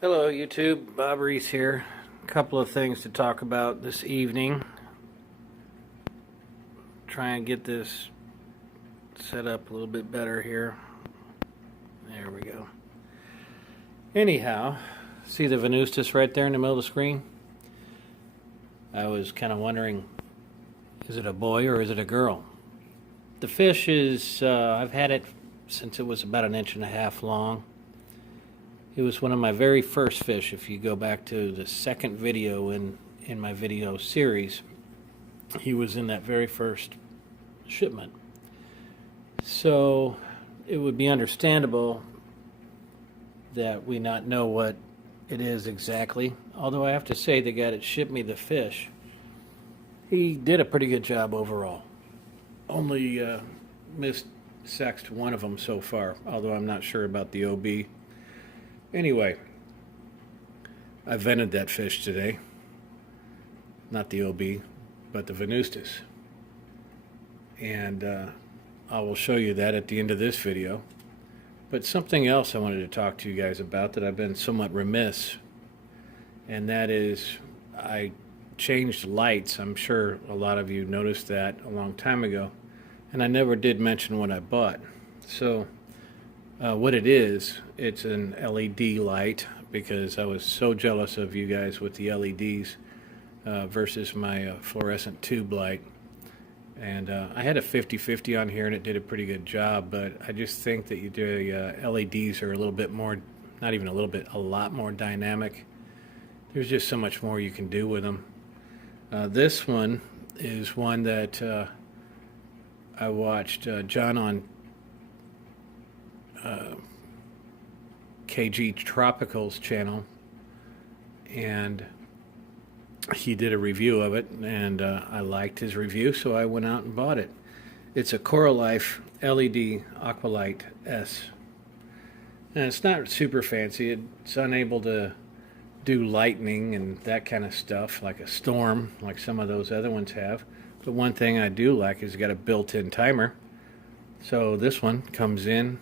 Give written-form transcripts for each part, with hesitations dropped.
Hello YouTube, Bob Reese here. A couple of things to talk about this evening. Try and get this set up a little bit better here. There we go. Anyhow, see the Venustus right there in the middle of the screen? I was kind of wondering, is it a boy or is it a girl? The fish is, I've had it since it was about 1.5 inches long. It was one of my very first fish. If you go back to the second video in my video series, he was in that very first shipment. So it would be understandable that we not know what it is exactly. Although I have to say, the guy that shipped me the fish, he did a pretty good job overall. Only missed sexed one of them so far, although I'm not sure about the OB. Anyway, I vented that fish today. Not the OB, but the Venustus. And I will show you that at the end of this video. But something else I wanted to talk to you guys about that I've been somewhat remiss, and that is I changed lights. I'm sure a lot of you noticed that a long time ago, and I never did mention what I bought. So what it is, it's an LED light, because I was so jealous of you guys with the LEDs versus my fluorescent tube light. And I had a 50-50 on here and it did a pretty good job, but I just think that LEDs are a little bit more, not even a little bit, a lot more dynamic. There's just so much more you can do with them. This one is one that I watched John on KG Tropicals channel, and he did a review of it, and I liked his review, so I went out and bought it. It's a Coralife LED Aqualight S, and it's not super fancy. It's unable to do lightning and that kind of stuff like a storm like some of those other ones have, but one thing I do like is it's got a built-in timer. So this one comes in,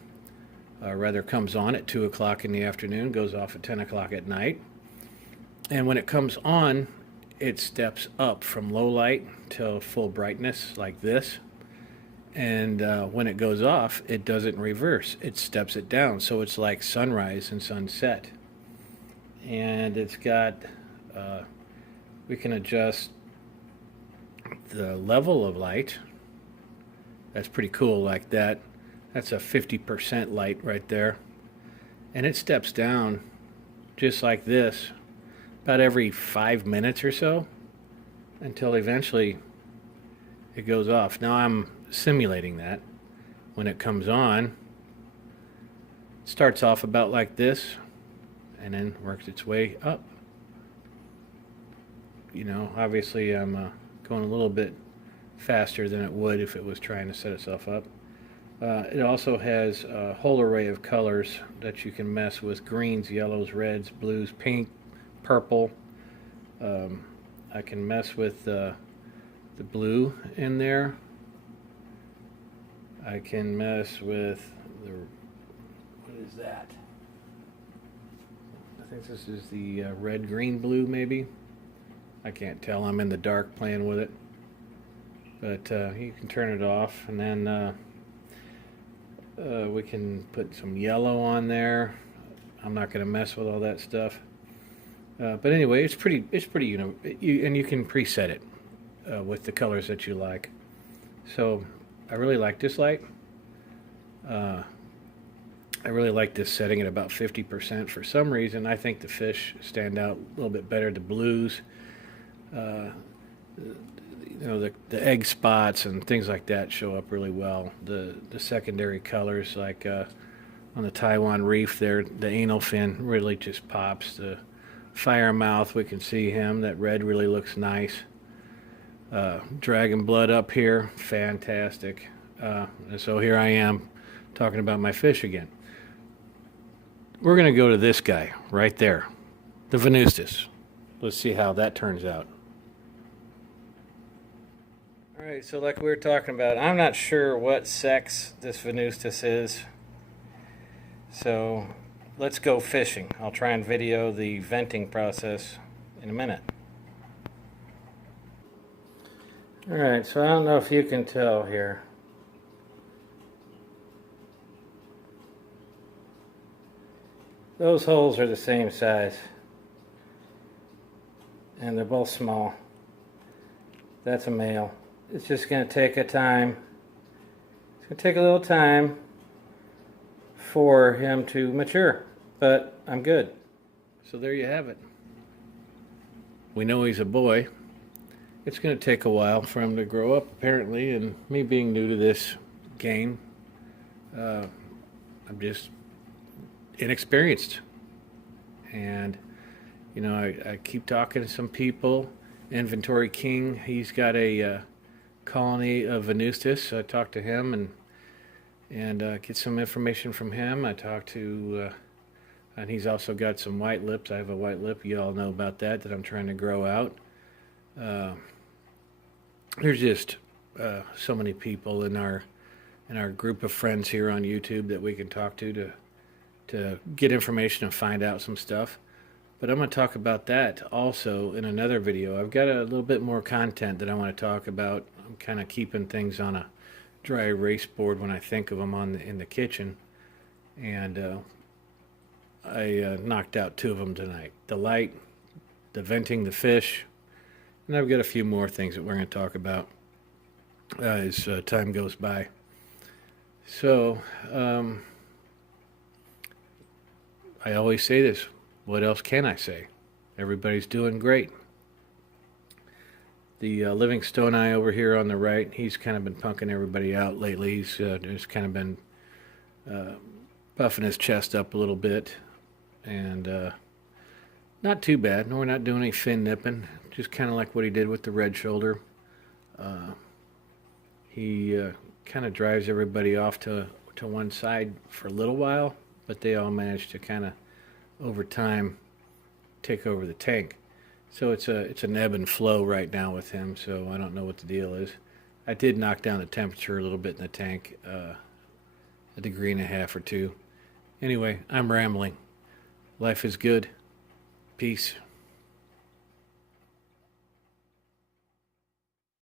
comes on at 2 o'clock in the afternoon, goes off at 10 o'clock at night. And when it comes on, it steps up from low light to full brightness like this. And when it goes off, it doesn't reverse. It steps it down. So it's like sunrise and sunset. And it's got, we can adjust the level of light. That's pretty cool like that. That's a 50% light right there. And it steps down just like this about every 5 minutes or so until eventually it goes off. Now I'm simulating that. When it comes on, it starts off about like this and then works its way up. You know, obviously I'm going a little bit faster than it would if it was trying to set itself up. It also has a whole array of colors that you can mess with: greens, yellows, reds, blues, pink, purple. I can mess with the blue in there. I can mess with the, what is that? I think this is the red, green, blue maybe. I can't tell, I'm in the dark playing with it. But you can turn it off, and then we can put some yellow on there. I'm not going to mess with all that stuff. But anyway, it's pretty, you know, and you can preset it with the colors that you like. So I really like this light. I really like this setting at about 50%. For some reason, I think the fish stand out a little bit better. The blues, you know, the egg spots and things like that show up really well. The secondary colors, like on the Taiwan reef there, the anal fin really just pops. The firemouth, we can see him. That red really looks nice. Dragon blood up here, fantastic. And so here I am talking about my fish again. We're going to go to this guy right there, the Venustus. Let's see how that turns out. Alright, so like we were talking about, I'm not sure what sex this Venustus is. So let's go fishing. I'll try and video the venting process in a minute. Alright, so I don't know if you can tell here. Those holes are the same size. And they're both small. That's a male. It's just going to take a time. It's going to take a little time for him to mature. But I'm good. So there you have it. We know he's a boy. It's going to take a while for him to grow up, apparently, and me being new to this game, I'm just inexperienced. And, you know, I keep talking to some people. Inventory King, he's got a colony of Venustus. I talked to him and get some information from him. I talked to, and he's also got some white lips. I have a white lip. You all know about that I'm trying to grow out. There's just so many people in our group of friends here on YouTube that we can talk to get information and find out some stuff. But I'm going to talk about that also in another video. I've got a little bit more content that I want to talk about. I'm kind of keeping things on a dry erase board when I think of them in the kitchen. And I knocked out 2 of them tonight. The light, the venting the fish, and I've got a few more things that we're going to talk about as time goes by. So, I always say this. What else can I say? Everybody's doing great. The Livingstone eye over here on the right, he's kind of been punking everybody out lately. He's just kind of been puffing his chest up a little bit. And not too bad. No, we're not doing any fin nipping. Just kind of like what he did with the red shoulder. He kind of drives everybody off to one side for a little while, but they all manage to kind of, over time, take over the tank. So it's an ebb and flow right now with him, so I don't know what the deal is. I did knock down the temperature a little bit in the tank, 1.5 degrees or 2. Anyway, I'm rambling. Life is good. Peace.